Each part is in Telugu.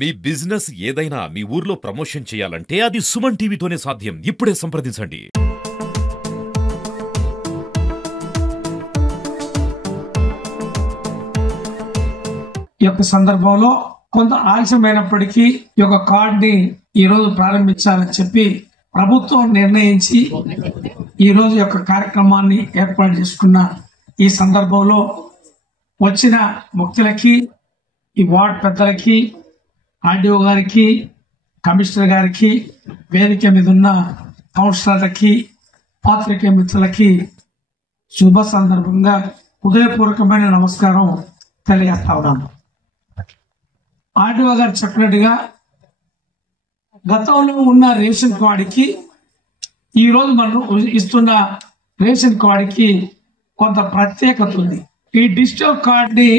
మీ బిజినెస్ ఏదైనా మీ ఊర్లో ప్రమోషన్ చేయాలంటే అది సుమన్ టీవీతోనే సాధ్యం. ఇప్పుడే సంప్రదించండి. ఈ యొక్క సందర్భంలో కొంత ఆలస్యమైనప్పటికీ ఈ యొక్క కార్డ్ ని ఈ రోజు ప్రారంభించాలని చెప్పి ప్రభుత్వం నిర్ణయించి ఈ రోజు యొక్క కార్యక్రమాన్ని ఏర్పాటు చేసుకున్న ఈ సందర్భంలో వచ్చిన ముఖ్యులకి, ఈ వార్డ్ పెద్దలకి, ఆర్డీఓ గారికి, కమిషనర్ గారికి, వేదిక మీద ఉన్న కౌన్సిలర్లకి, పాత్రికేయ మిత్రులకి శుభ సందర్భంగా హృదయపూర్వకమైన నమస్కారం తెలియజేస్తా ఉన్నాను. ఆర్డీఓ గారు చెప్పినట్టుగా గతంలో ఉన్న రేషన్ కార్డుకి ఈ రోజు మనం ఇస్తున్న రేషన్ కార్డుకి కొంత ప్రత్యేకత ఉంది. ఈ డిజిటల్ కార్డ్ ని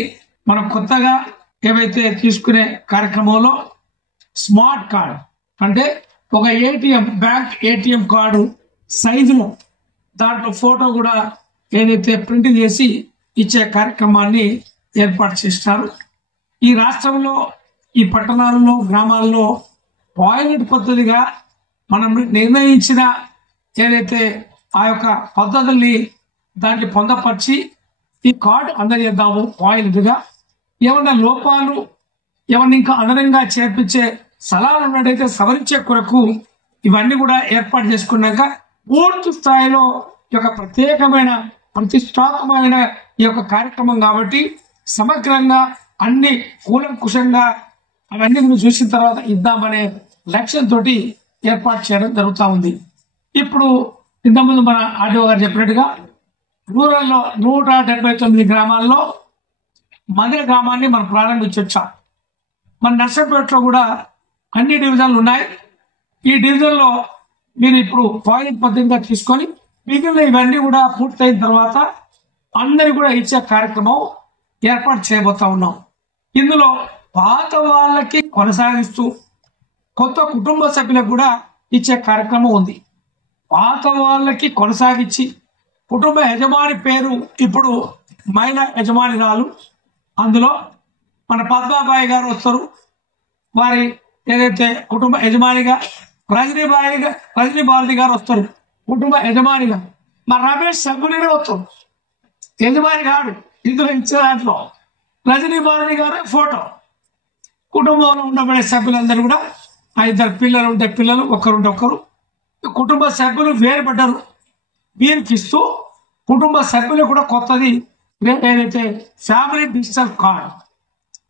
మనం కొత్తగా ఏవైతే తీసుకునే కార్యక్రమంలో స్మార్ట్ కార్డ్ అంటే ఒక ఏటీఎం, బ్యాంక్ ఏటీఎం కార్డు సైజులో దాంట్లో ఫోటో కూడా ఏదైతే ప్రింట్ చేసి ఇచ్చే కార్యక్రమాన్ని ఏర్పాటు చేస్తారు. ఈ రాష్ట్రంలో ఈ పట్టణాలలో, గ్రామాల్లో పాయిలెట్ పద్ధతిగా మనం నిర్ణయించిన ఏదైతే ఆ యొక్క పద్ధతుల్ని దాన్ని పొందపరిచి ఈ కార్డు అందజేద్దాము. పాయిలెట్ గా ఏమన్నా లోపాలు, ఏమన్నా ఇంకా అదనంగా చేర్పించే సలహాలు ఉన్నట్టయితే సవరించే కొరకు ఇవన్నీ కూడా ఏర్పాటు చేసుకున్నాక పూర్తి స్థాయిలో ఈ యొక్క ప్రత్యేకమైన ప్రతిష్టాత్మకమైన ఈ యొక్క కార్యక్రమం కాబట్టి సమగ్రంగా అన్ని కూలంకుషంగా అవన్నీ కూడా చూసిన తర్వాత ఇద్దామనే లక్ష్యంతో ఏర్పాటు చేయడం జరుగుతూ ఉంది. ఇప్పుడు ఇంతకుముందు మన ఆర్డీఓ గారు చెప్పినట్టుగా రూరల్లో 179 గ్రామాల్లో మదే గ్రామాన్ని మనం ప్రారంభించొచ్చాం. మన నర్సంపేటలో కూడా అన్ని డివిజన్లు ఉన్నాయి. ఈ డివిజన్లో మీరు ఇప్పుడు పాయింట్ పద్ధతిగా తీసుకొని మిగిలిన ఇవన్నీ కూడా పూర్తయిన తర్వాత అందరి కూడా ఇచ్చే కార్యక్రమం ఏర్పాటు చేయబోతా ఉన్నాం. ఇందులో పాత వాళ్ళకి కొనసాగిస్తూ కొత్త కుటుంబ సభ్యులకు కూడా ఇచ్చే కార్యక్రమం ఉంది. పాత వాళ్ళకి కొనసాగించి కుటుంబ యజమాని పేరు ఇప్పుడు మహిళా యజమానిరాలు, అందులో మన పద్మాబాయి గారు వస్తారు. వారి ఏదైతే కుటుంబ యజమానిగా రజనీ భారతి గారు వస్తారు కుటుంబ యజమానిగా. మా రమేష్ సభ్యులుగా వస్తారు, యజమాని కాదు. ఇందులో ఇచ్చే దాంట్లో రజనీ భారతి గారు ఫోటో. కుటుంబంలో ఉండబడే సభ్యులందరూ కూడా 2 పిల్లలు ఉంటే పిల్లలు, ఒకరుంటే ఒకరు, కుటుంబ సభ్యులు వేరుపడ్డారు. వీరికి ఇస్తూ కుటుంబ సభ్యులు కూడా కొత్తది ఏదైతే ఫ్యామిలీ డిజిటల్ కార్డ్,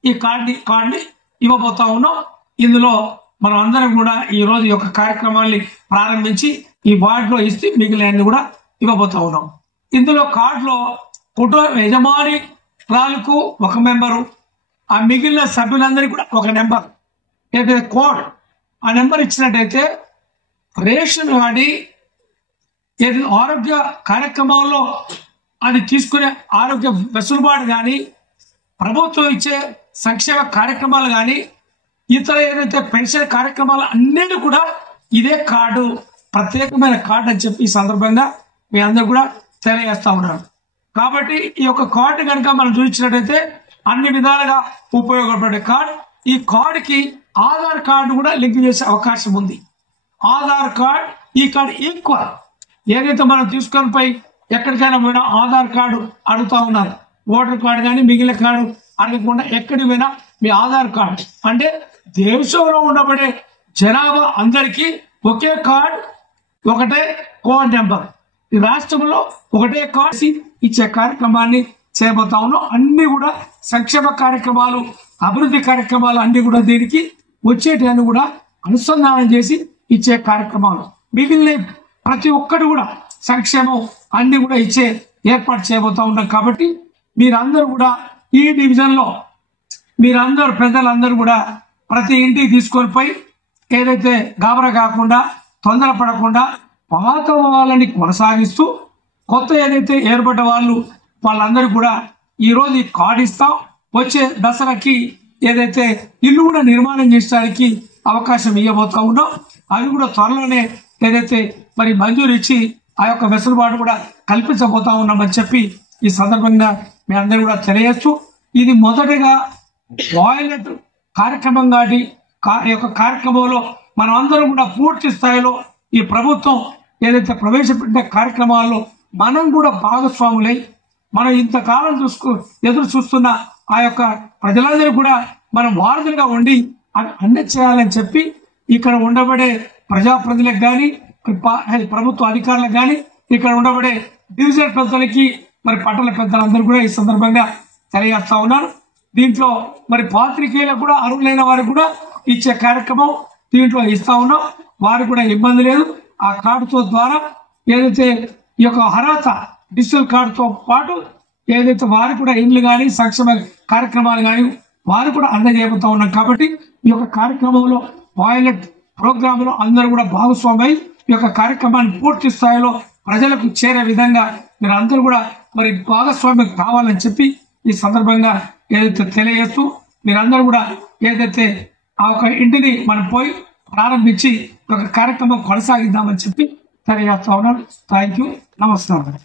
ఈ కార్డ్ని ఇవ్వబోతా ఉన్నాం. ఇందులో మనం అందరం కూడా ఈ రోజు యొక్క కార్యక్రమాన్ని ప్రారంభించి ఈ వార్డులో ఇస్తే మిగిలిన కూడా ఇవ్వబోతా ఉన్నాం. ఇందులో కార్డులో కుటుంబ యజమాని రాళ్ళకు ఒక మెంబరు, ఆ మిగిలిన సభ్యులందరికీ కూడా ఒక నెంబర్, ఏదైతే కోడ్ ఆ నెంబర్ ఇచ్చినట్టయితే రేషన్ వాడి ఏది ఆరోగ్య కార్యక్రమాల్లో అది తీసుకునే ఆరోగ్య వెసులుబాటు కానీ, ప్రభుత్వం ఇచ్చే సంక్షేమ కార్యక్రమాలు కానీ, ఇతర ఏదైతే పెన్షన్ కార్యక్రమాలు అన్నిటి కూడా ఇదే కార్డు ప్రత్యేకమైన కార్డు అని చెప్పి ఈ సందర్భంగా మీ అందరూ కూడా తెలియజేస్తా ఉన్నారు. కాబట్టి ఈ యొక్క కార్డు కనుక మనం చూపించినట్టయితే అన్ని విధాలుగా ఉపయోగపడే కార్డు. ఈ కార్డుకి ఆధార్ కార్డు కూడా లింక్ చేసే అవకాశం ఉంది. ఆధార్ కార్డు ఈ కార్డు ఈక్వల్. ఏదైతే మనం తీసుకొని పోయి ఎక్కడికైనా పోయినా ఆధార్ కార్డు అడుగుతా ఉన్నారు, ఓటర్ కార్డు కానీ మిగిలిన కార్డు అడగకుండా ఎక్కడికి పోయినా మీ ఆధార్ కార్డు అంటే దేశంలో ఉండబడే జనాభా అందరికీ ఒకే కార్డు, ఒకటే కోడ్ నెంబర్. ఈ రాష్ట్రంలో ఒకటే కార్డు ఇచ్చే కార్యక్రమాన్ని చేయబోతా ఉన్నాం. అన్ని కూడా సంక్షేమ కార్యక్రమాలు, అభివృద్ధి కార్యక్రమాలు అన్ని కూడా దీనికి వచ్చేటివన్నీ కూడా అనుసంధానం చేసి ఇచ్చే కార్యక్రమాలు. మిగిలిన ప్రతి ఒక్కటి కూడా సంక్షేమం అన్ని కూడా ఇచ్చే ఏర్పాటు చేయబోతా ఉన్నాం. కాబట్టి మీరందరూ కూడా ఈ డివిజన్ లో మీరందరూ పెద్దలందరూ కూడా ప్రతి ఇంటికి తీసుకొని పోయి ఏదైతే గాబరా కాకుండా, తొందరపడకుండా పాత వాళ్ళని కొనసాగిస్తూ కొత్త ఏదైతే ఏర్పడ్డ వాళ్ళందరూ కూడా ఈ రోజు ఈ కార్డు ఇస్తాం. వచ్చే దసరాకి ఏదైతే ఇల్లు కూడా నిర్మాణం చేయడానికి అవకాశం ఇవ్వబోతా ఉన్నాం. అవి కూడా త్వరలోనే ఏదైతే మరి మంజూరు ఇచ్చి ఆ యొక్క వెసులుబాటు కూడా కల్పించబోతా ఉన్నామని చెప్పి ఈ సందర్భంగా మీ అందరూ కూడా తెలియజేస్తూ, ఇది మొదటగా వాయిలెట్ కార్యక్రమం కాటి ఈ యొక్క కార్యక్రమంలో మనం అందరం కూడా పూర్తి స్థాయిలో ఈ ప్రభుత్వం ఏదైతే ప్రవేశపెట్టిన కార్యక్రమాల్లో మనం కూడా భాగస్వాములై మనం ఇంతకాలం ఎదురు చూస్తున్న ఆ యొక్క ప్రజలందరూ కూడా మనం వారధులుగా ఉండి అన్ని చేయాలని చెప్పి ఇక్కడ ఉండబడే ప్రజాప్రతినిధులకు కానీ ప్రభుత్వ అధికారులకు కానీ ఇక్కడ ఉండబడే డివిజన్ పెద్దలకి మరి పట్టణ పెద్దలందరూ కూడా ఈ సందర్భంగా తెలియజేస్తా ఉన్నారు. దీంట్లో మరి పాత్రికేయులకు కూడా అర్హులైన వారికి కూడా ఇచ్చే కార్యక్రమం దీంట్లో ఇస్తా ఉన్నాం. వారికి కూడా ఇబ్బంది లేదు. ఆ కార్డుతో ద్వారా ఏదైతే ఈ యొక్క అర్హత డిజిటల్ కార్డుతో పాటు ఏదైతే వారు కూడా ఇండ్లు కానీ సంక్షేమ కార్యక్రమాలు కానీ వారు కూడా అందజేయబోతా ఉన్నాం. కాబట్టి ఈ యొక్క కార్యక్రమంలో వాయిలెట్ ప్రోగ్రామ్ లో అందరూ కూడా భాగస్వామై ఈ యొక్క కార్యక్రమాన్ని పూర్తి స్థాయిలో ప్రజలకు చేరే విధంగా మీరు అందరూ కూడా మరి భాగస్వామ్యం కావాలని చెప్పి ఈ సందర్భంగా ఏదైతే తెలియజేస్తూ మీరందరూ కూడా ఏదైతే ఆ ఒక ఇంటిని మనం పోయి ప్రారంభించి ఒక కార్యక్రమం కొనసాగిద్దామని చెప్పి తెలియజేస్తా ఉన్నాను. Thank you. నమస్కారం.